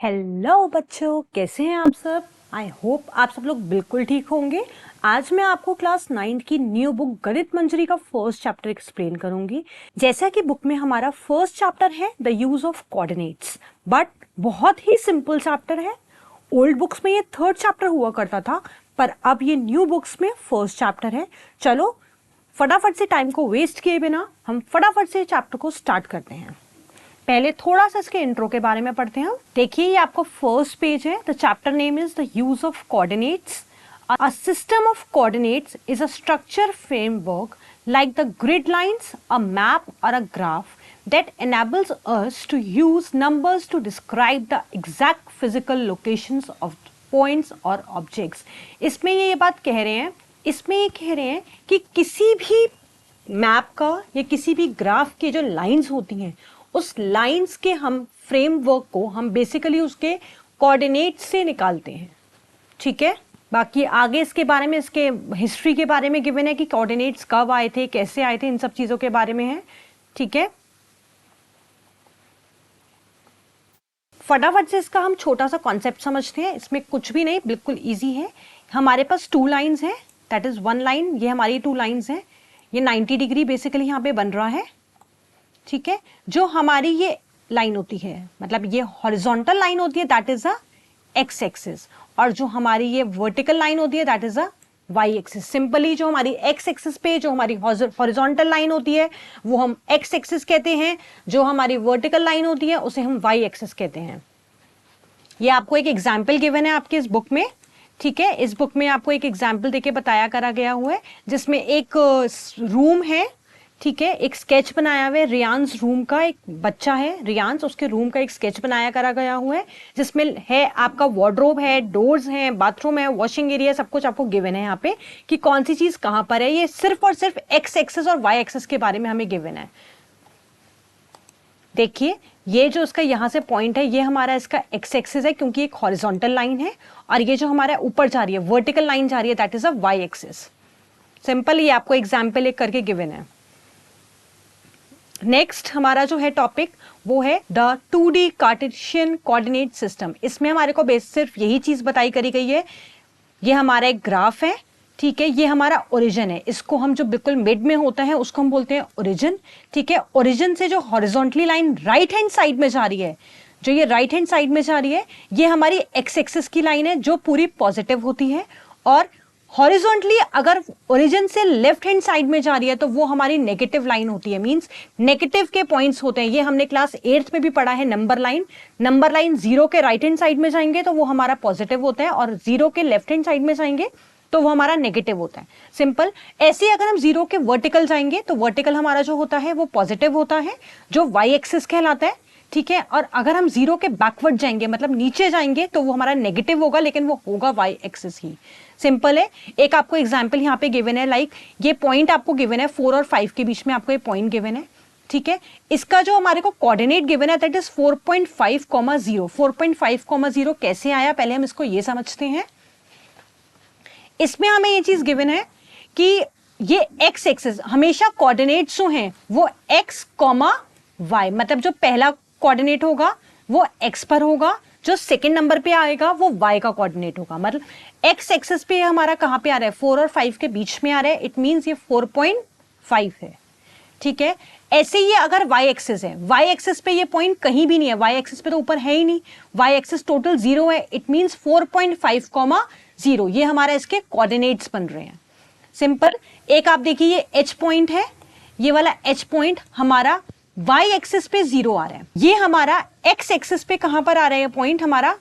Hello बच्चों, कैसे हैं आप सब। आई होप आप सब लोग बिल्कुल ठीक होंगे। आज मैं आपको क्लास 9 की न्यू बुक गणित मंजरी का फर्स्ट चैप्टर एक्सप्लेन करूंगी। जैसा कि बुक में हमारा फर्स्ट चैप्टर है the use of coordinates, but बहुत ही सिंपल चैप्टर है। ओल्ड बुक्स में ये थर्ड चैप्टर हुआ करता था, पर अब ये न्यू बुक्स में फर्स्ट चैप्टर है। चलो फटाफट से टाइम को वेस्ट किए बिना हम फटाफट से चैप्टर को स्टार्ट करते हैं। पहले थोड़ा सा इसके इंट्रो के बारे में पढ़ते हैं। देखिए ये आपका फर्स्ट पेज है। The chapter name is the use of coordinates. A system of coordinates is a structure framework like the grid lines, a map or a graph that enables us to use numbers to describe the exact physical locations of points or objects। इसमें ये बात कह रहे हैं, इसमें ये कह रहे हैं कि किसी भी मैप का या किसी भी ग्राफ के जो लाइंस होती हैं, उस लाइंस के हम फ्रेमवर्क को हम बेसिकली उसके कोऑर्डिनेट्स से निकालते हैं। ठीक है, बाकी आगे इसके बारे में, इसके हिस्ट्री के बारे में गिवन है कि कोऑर्डिनेट्स कब आए थे, कैसे आए थे, इन सब चीजों के बारे में है। ठीक है, फटाफट से इसका हम छोटा सा कॉन्सेप्ट समझते हैं। इसमें कुछ भी नहीं, बिल्कुल इजी है। हमारे पास टू लाइंस हैं, दैट इज वन लाइन। ये हमारी टू लाइंस हैं। ये 90 डिग्री बेसिकली यहाँ पे बन रहा है। ठीक है, जो हमारी ये लाइन होती है, मतलब ये हॉरिजॉन्टल लाइन होती है, that is a X axis, और जो हमारी ये वर्टिकल लाइन होती है that is a Y axis. Simply जो हमारी एक्स एक्सिस पे जो हमारी हॉरिजॉन्टल लाइन होती है वो हम एक्स एक्सिस कहते हैं, जो हमारी वर्टिकल लाइन होती है उसे हम वाई एक्सिस कहते हैं। ये आपको एक एग्जाम्पल गिवन है आपके इस बुक में। ठीक है, इस बुक में आपको एक एग्जाम्पल देके बताया करा गया हुआ है, जिसमें एक रूम है। ठीक है, एक स्केच बनाया हुआ है रियांस रूम का। एक बच्चा है रियांस, उसके रूम का एक स्केच बनाया करा गया हुआ है, जिसमें है आपका वार्डरोब है, डोर्स हैं, बाथरूम है, वॉशिंग एरिया, सब कुछ आपको गिवन है यहाँ पे कि कौन सी चीज कहाँ पर है। ये सिर्फ और सिर्फ एक्स एक्सिस और वाई एक्सिस के बारे में हमें गिवन है। देखिए ये जो इसका यहाँ से पॉइंट है, ये हमारा इसका एक्स एक्सिस है क्योंकि एक हॉरिजॉन्टल लाइन है, और ये जो हमारा ऊपर जा रही है वर्टिकल लाइन जा रही है that is a Y axis. Simple, ये आपको एग्जाम्पल एक करके गिवन है। नेक्स्ट हमारा जो है टॉपिक वो है the 2D Cartesian coordinate system. इसमें हमारे को बेस सिर्फ यही चीज बताई करी गई है। ये हमारा एक ग्राफ है। ठीक है, ये हमारा ओरिजिन है। इसको हम जो बिल्कुल मिड में होता है उसको हम बोलते हैं ओरिजिन। ठीक है, ओरिजिन से जो horizontally line right hand side में जा रही है, जो ये राइट हैंड साइड में जा रही है, ये हमारी एक्स एक्सिस की लाइन है जो पूरी पॉजिटिव होती है, और हॉरिजॉन्टली अगर ओरिजिन से लेफ्ट हैंड साइड में जा रही है तो वो हमारी नेगेटिव लाइन होती है। मींस नेगेटिव के पॉइंट्स होते हैं। ये हमने क्लास 8th में भी पढ़ा है। नंबर लाइन, नंबर लाइन 0 के राइट हैंड साइड में जाएंगे तो वो हमारा पॉजिटिव होता है, और 0 के लेफ्ट हैंड साइड में जाएंगे तो वो हमारा नेगेटिव होता है। सिंपल। ऐसे ही अगर हम 0 के वर्टिकल जाएंगे तो वर्टिकल हमारा जो होता है वो पॉजिटिव होता है, जो वाई एक्सिस कहलाता है। ठीक है, और अगर हम 0 के बैकवर्ड जाएंगे, मतलब नीचे जाएंगे, तो वो हमारा नेगेटिव होगा, लेकिन वो होगा वाई एक्सिस ही। सिंपल है। एक आपको एग्जाम्पल यहाँ पे गिवन है, लाइक ये पॉइंट आपको गिवन है 4 और 5 के बीच में आपको ये पॉइंट गिवन है। ठीक है, इसका जो हमारे को कोऑर्डिनेट गिवन है दैट इज 4.5,0। 4.5,0 कैसे आया, पहले हम इसको ये समझते हैं। इसमें हमें ये चीज गिवन है कि ये एक्स एक्सिस हमेशा कोऑर्डिनेट्स जो हैं वो एक्स कॉमा वाई, मतलब जो पहला कोऑर्डिनेट होगा वो एक्स पर होगा, जो सेकंड नंबर पे आएगा वो वाई का कोऑर्डिनेट होगा। मतलब एक्स एक्सिस पे हमारा कहां पे आ रहा है, 4 और 5 के बीच में आ रहा है। इट मींस ये 4.5 है। ठीक है, ऐसे ही अगर वाई एक्सिस है, वाई एक्सिस पे ये पॉइंट कहीं भी नहीं है, वाई एक्सिस पे तो ऊपर है ही नहीं, वाई एक्सिस टोटल 0 है। इट मींस 4.5,0 ये हमारा इसके कोऑर्डिनेट्स बन रहे हैं। सिंपल। एक आप देखिए ये एच पॉइंट है, ये वाला एच पॉइंट हमारा वाई एक्सिस पे 0 आ रहा है। ये हमारा एक्स एक्सिस पे कहां पर आ रहा है पॉइंट हमारा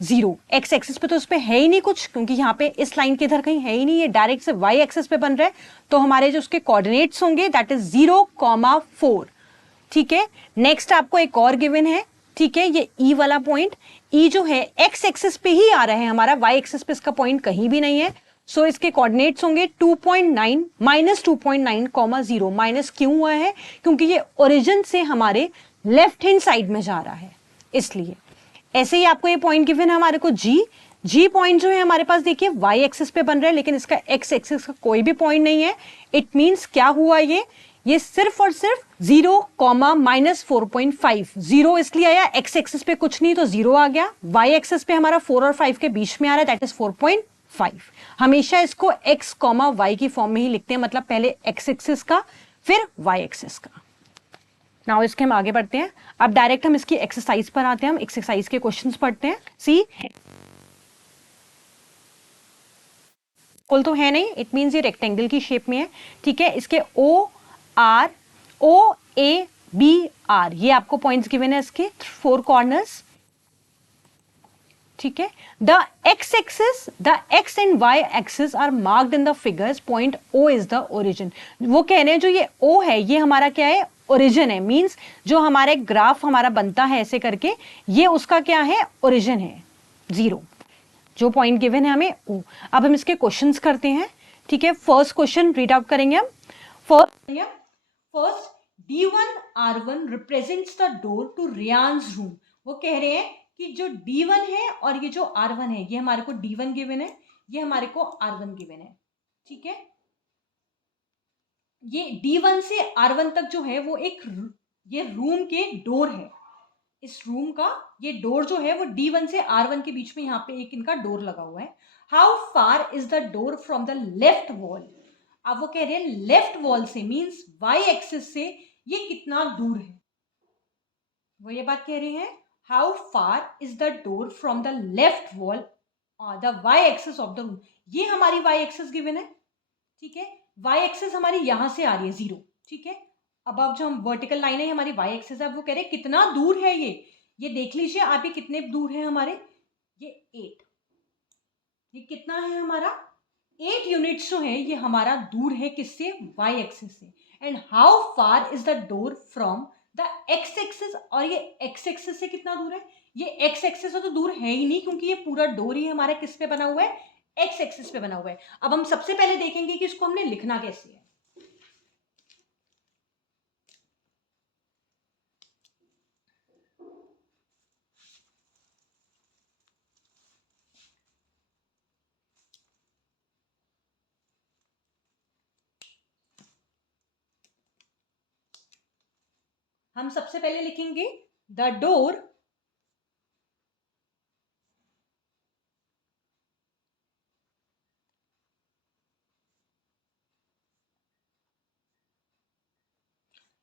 0। एक्स एक्सिस पे तो उस पे है ही नहीं कुछ, क्योंकि यहाँ पे इस लाइन के इधर कहीं है ही नहीं, ये डायरेक्ट से वाई एक्सिस पे बन रहा है। तो हमारे जो उसके कोऑर्डिनेट्स होंगे दैट इज 0,4। ठीक है, नेक्स्ट आपको एक और गिवन है। ठीक है, ये ई वाला पॉइंट, ई जो है एक्स एक्सिस पे ही आ रहा है हमारा, वाई एक्सिस पे इसका पॉइंट कहीं भी नहीं है। सो इसके कोऑर्डिनेट्स होंगे 2.9 -2.9,0। माइनस क्यों हुआ है, क्योंकि ये ओरिजिन से हमारे लेफ्ट हैंड साइड में जा रहा है, इसलिए। ऐसे ही आपको ये पॉइंट गिवन है हमारे को जी पॉइंट जो है हमारे पास देखिए वाई एक्सिस पे बन रहा है, लेकिन इसका एक्स एक्सिस का कोई भी पॉइंट नहीं है। इट मींस क्या हुआ, ये ये सिर्फ और सिर्फ 0, -4.5। 0 इसलिए आया, एक्स एक्सिस पे कुछ नहीं तो 0 आ गया, वाई एक्सिस पे हमारा 4 और 5 के बीच में आ रहा है, दैट इज 4.5। हमेशा इसको x, y की फॉर्म में ही लिखते हैं, मतलब पहले एक्स एक्सिस का फिर वाई एक्सिस का। नाउ इसके हम आगे बढ़ते हैं। अब डायरेक्ट हम इसकी एक्सरसाइज पर आते हैं, हम एक्सरसाइज के क्वेश्चंस पढ़ते हैं। सी कुल तो है नहीं, इट मींस ये रेक्टेंगल की शेप में है, ठीक है। इसके O R, O A B R, ये आपको पॉइंट्स गिवन है इसके 4 कॉर्नर्स, ठीक है। The X axis, the X and Y axis are marked in the figures, point O is the origin. वो कह रहे हैं जो ये ओ है ये हमारा क्या है, ओरिजिन है। मींस जो हमारे ग्राफ हमारा बनता है ऐसे करके, ये उसका क्या है, ओरिजिन है, 0। जो पॉइंट गिवन है हमें ओ। अब हम इसके क्वेश्चंस करते हैं, ठीक है। फर्स्ट क्वेश्चन रीड आउट करेंगे हम। First D1 R1 represents the door to Ryan's room. वो कह रहे हैं कि जो D1 है और ये जो R1 है, ये हमारे को D1 गिवन है, ये हमारे को R1 गिवन है, ठीक है। ये D1 से R1 तक जो है वो एक ये रूम के डोर है। इस रूम का ये डोर जो है वो D1 से R1 के बीच में यहाँ पे एक इनका डोर लगा हुआ है। How far is the door from the left wall. अब वो कह रहे हैं लेफ्ट वॉल से, मींस वाई एक्सिस से ये कितना दूर है। वो ये बात कह रहे हैं, how far is the door from the left wall the Y axis of the room. ये हमारी वाई एक्सिस गिवन है, ठीक है। वाई एक्सिस हमारी यहां से आ रही है 0, ठीक है। अब जो हम वर्टिकल लाइन है हमारी वाई एक्सिस है, अब वो कह रहे हैं कितना दूर है ये देख लीजिए आप, ये कितने दूर है हमारे, ये 8। ये कितना है हमारा, 8 यूनिट्स जो है ये हमारा दूर है किससे, वाई एक्सिस से। And how far is the door from the X axis, और ये एक्स एक्सिस से कितना दूर है, ये एक्स एक्सिस से तो दूर है ही नहीं, क्योंकि ये पूरा डोर ही हमारा किस पे बना हुआ है, एक्स एक्सिस पे बना हुआ है। अब हम सबसे पहले देखेंगे कि इसको हमने लिखना कैसे है। हम सबसे पहले लिखेंगे the door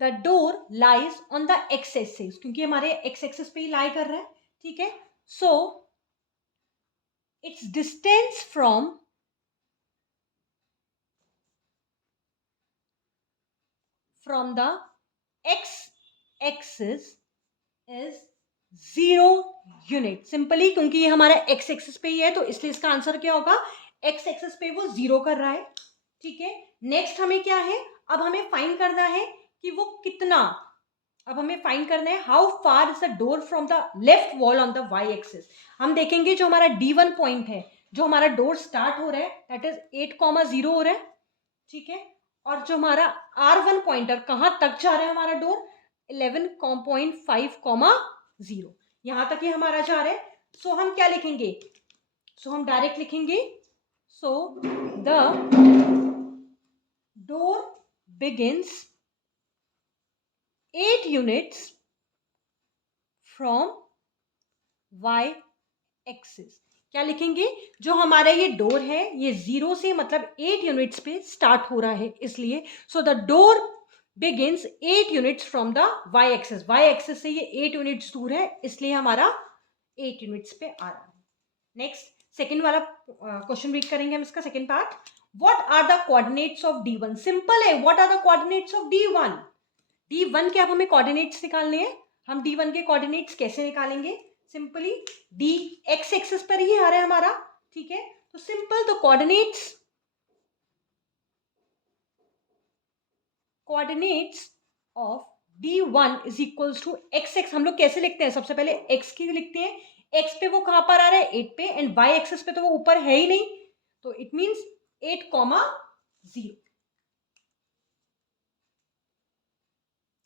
the door lies on the X axis, क्योंकि हमारे एक्स एक्सिस पे ही लाई कर रहा है, ठीक है। So it's distance from the X axis is 0 unit. Simply क्योंकि ये हमारा एक्स एक्सिस पे ही है तो इसलिए इसका आंसर क्या होगा, एक्स एक्सिस पे वो 0 कर रहा है, ठीक है। नेक्स्ट हमें क्या है, अब हमें फाइंड करना है कि वो कितना, अब हमें फाइंड करना है how far is the door from the left wall on the Y axis. हम देखेंगे जो हमारा D1 पॉइंट है, जो हमारा डोर स्टार्ट हो रहा है दैट इज 8,0 हो रहा है, ठीक है। और जो हमारा R1 पॉइंटर कहां तक जा रहा है हमारा डोर, 11.5,0, यहां तक ही हमारा जा रहा है। सो हम क्या लिखेंगे, सो हम डायरेक्ट लिखेंगे, so the door begins 8 units from Y axis. क्या लिखेंगे, जो हमारा ये डोर है ये 0 से मतलब 8 यूनिट्स पे स्टार्ट हो रहा है, इसलिए so the door begins 8 units from the Y axis. Y axis से ये 8 यूनिट्स दूर है, इसलिए हमारा 8 यूनिट्स पे आ रहा है। नेक्स्ट सेकेंड वाला क्वेश्चन रीड करेंगे हम इसका second part. What are the coordinates of D1। Simple है, what are the coordinates of D1। D1 के अब हमें कोऑर्डिनेट्स निकालने हैं। हम D1 के कोऑर्डिनेट्स कैसे निकालेंगे, सिंपली D एक्स एक्सिस पर ही आ रहा है हमारा, ठीक है। तो simple the coordinates of D1 is equals to X X. हम लोग कैसे लिखते हैं, सबसे पहले एक्स की लिखते हैं, एक्स पे वो कहां पर आ रहा है 8 पे, एंड वाई एक्सिस पे तो वो ऊपर है ही नहीं, तो it means 8,0।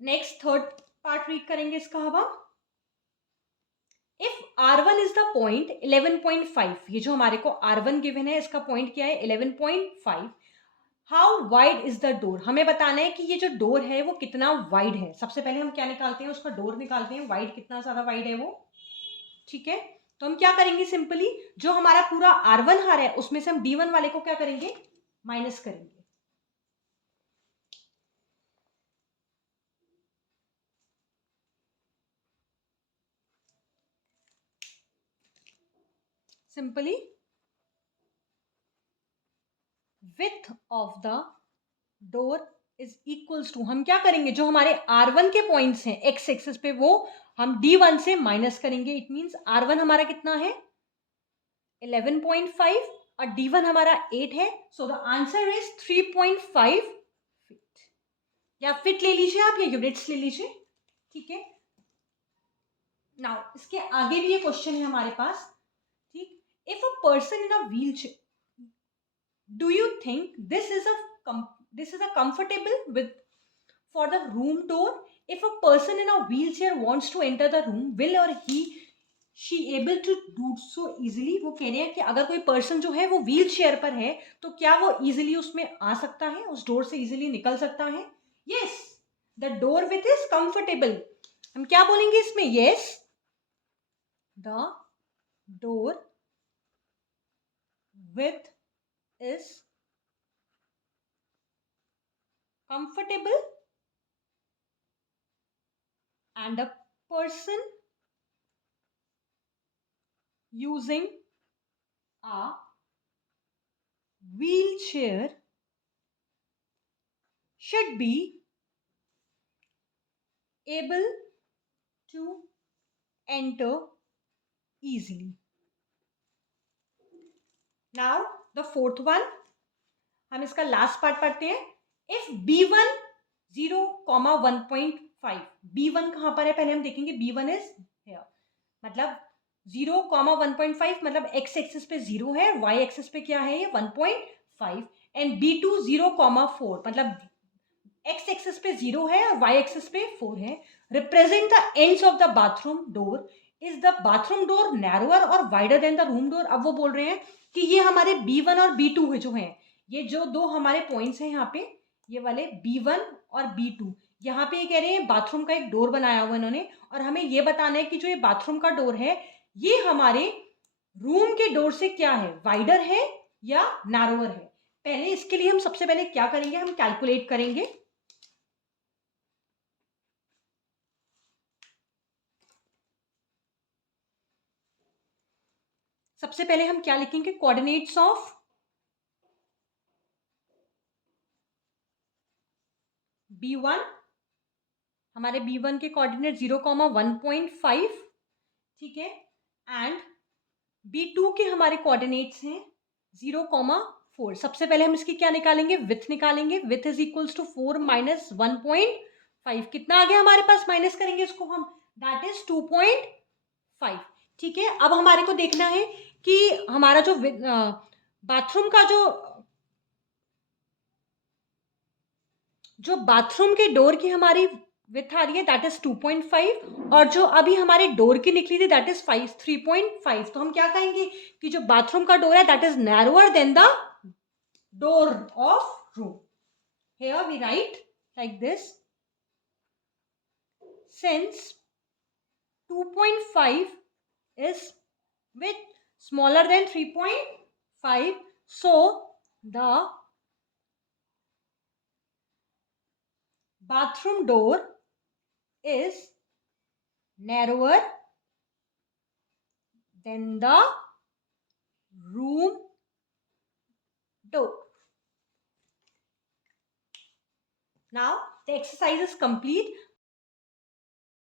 Next third part read करेंगे इसका हम। If R1 is the point 11.5, ये जो हमारे को R1 गिवन है इसका पॉइंट क्या है 11.5, how wide is the door, हमें बताना है कि ये जो डोर है वो कितना वाइड है। सबसे पहले हम क्या निकालते हैं, उसका डोर निकालते हैं, वाइड कितना ज्यादा वाइड है वो। ठीक है, तो हम क्या करेंगे, सिंपली जो हमारा पूरा R1 हार है उसमें से हम D1 वाले को क्या करेंगे, माइनस करेंगे। Simply width of the door is equals to, हम क्या करेंगे, जो हमारे R1 के पॉइंट्स हैं एक्स एक्सिस पे वो हम D1 से माइनस करेंगे। इट मींस R1 हमारा कितना है 11.5 और D1 हमारा 8 है। So the answer is 3.5 feet, या फिट ले लीजिए आप या यूनिट्स ले लीजिए। ठीक है, नाउ इसके आगे भी ये क्वेश्चन है हमारे पास। ठीक, if a person in a wheel chair, do you think this is a comfortable with for the room door? If a person in a wheelchair wants to enter the room, will or she able to do so easily? वो कह रहे हैं कि अगर कोई person जो है वो व्हील चेयर पर है तो क्या वो इजिली उसमें आ सकता है, उस डोर से इजिली निकल सकता है। Yes, the door with is comfortable. हम क्या बोलेंगे इसमें, yes the door with is comfortable and a person using a wheelchair should be able to enter easily. Now the fourth one, हम इसका लास्ट पार्ट पढ़ते हैं। इफ B1 0,1.5, B1 कहां पर है पहले हम देखेंगे। B1 इज हियर, मतलब 0,1.5 मतलब x एक्सिस पे 0 है, y एक्सिस पे क्या है ये 1.5, एंड B2 0,4 मतलब x एक्सिस पे 0 है और y एक्सिस पे 4 है। Represent the ends of the bathroom door, is the bathroom door narrower or wider than the room door. अब वो बोल रहे हैं कि ये हमारे B1 और B2 है जो हैं, ये जो दो हमारे पॉइंट्स हैं यहाँ पे, ये वाले B1 और B2, यहाँ पे ये कह रहे हैं बाथरूम का एक डोर बनाया हुआ इन्होंने, और हमें ये बताना है कि जो ये बाथरूम का डोर है ये हमारे रूम के डोर से क्या है, वाइडर है या नैरोअर है। पहले इसके लिए हम सबसे पहले क्या करेंगे, हम कैलकुलेट करेंगे। सबसे पहले हम क्या लिखेंगे, कोऑर्डिनेट्स ऑफ B1, हमारे B1 के कोऑर्डिनेट 0,1.5, ठीक है, एंड B2 के हमारे कोऑर्डिनेट्स हैं 0,4। सबसे पहले हम इसकी क्या निकालेंगे, विथ निकालेंगे। Width is equals to 4 minus 1.5, कितना आ गया हमारे पास, माइनस करेंगे इसको हम, दैट इज 2.5। ठीक है, अब हमारे को देखना है कि हमारा जो बाथरूम का जो बाथरूम के डोर की हमारी विथ आ रही है दैट इज 2.5, और जो अभी हमारे डोर की निकली थी दैट इज 3.5। तो हम क्या कहेंगे कि जो बाथरूम का डोर है that is narrower than the door of room. Here we write like this, since 2.5 is with smaller than 3.5, so the bathroom door is narrower than the room door. Now the exercise is complete.